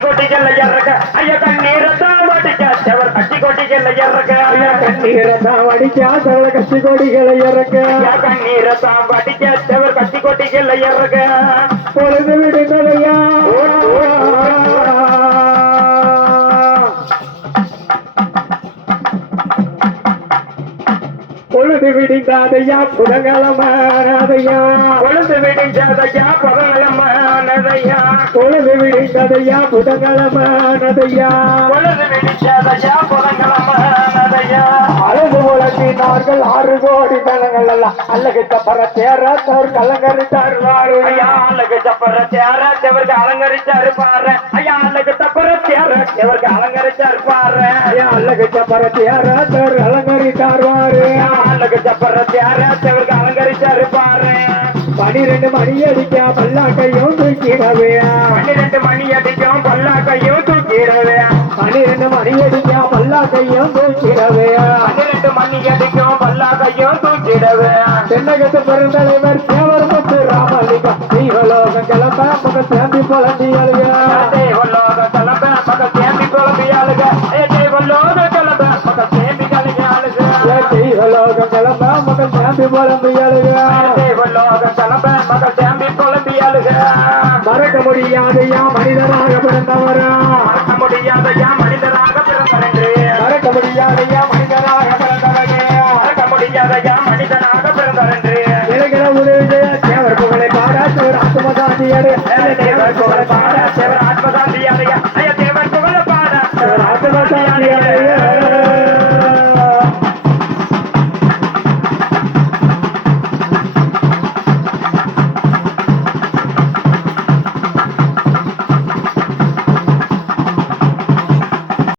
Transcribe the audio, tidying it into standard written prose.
கொட்டிகள் இறக்க ஐயா கண்ணீரத்தான் வடிக்க செவர் கட்சி கொட்டிகள் இறக்க ஐயா கண்ணீரத்தான் வடிக்க செவர் கட்சி கொடிகளை இறக்க ஐயா கண்ணீரத்தான் வடிக்க செவர் கட்சி கொட்டிகள் இறக்க பொழுது விடுங்களையா பொழுது விடிந்தாதையா புதங்கலமானதையா பொழுது விடிஞ்சதையா புதங்கலமானதையா பொழுது விடிந்ததையா புதங்கலமானதையா பொழுது விடிஞ்சதையா புதங்கலமானதையா அழகு உலகினார்கள் 6 கோடி தலங்கள் எல்லாம் அல்லகு தப்பற தேரத்தோர் கலங்கரித்தார் ஐயா அல்லகு தப்பற தேரத்தவருக்கு அலங்கரிச்சாரு பாரு ஐயா அல்லகு தப்பற தேரத்தவருக்கு அலங்கரிச்சாரு பாரு ஐயா அல்லகு தப்பற தேரத்தோர் அலங்கரித்தார் அல்லகு தப்பற தேரத்தவருக்கு அலங்கரிச்சாரு பாரு 12 மணி அடிக்கா பல்லாக்கையும் தூக்கிடவே 12 மணி அடிக்கும் பல்லாக்கையும் தூக்கிடவே 12 மணி அடிக்கா பல்லாக்கையும் தூக்கிடவே 12 மணி அடிக்கும் பல்லாக்கையும் தூக்கிடவே தென்னகத்து பெருந்தலைவர் தேவர் முத்து ராமலிங்கம் தெய்வலோகம் கிளம்ப மக சேந்தி புலம்பி அழுக தேவலோக கிளம்ப மக சேந்தி புலம்பி அழுக தேவலோக கிளம்ப மக சேந்தி கழுகி அழுக தெய்வலோகம் கிளம்ப மக சேந்தி புலம்பி அழுக தேவலோக கிளம்ப மக சேந்தி புலம்பி அழுக மறக்க முடியாதையா மனிதனாக பிறந்தவன்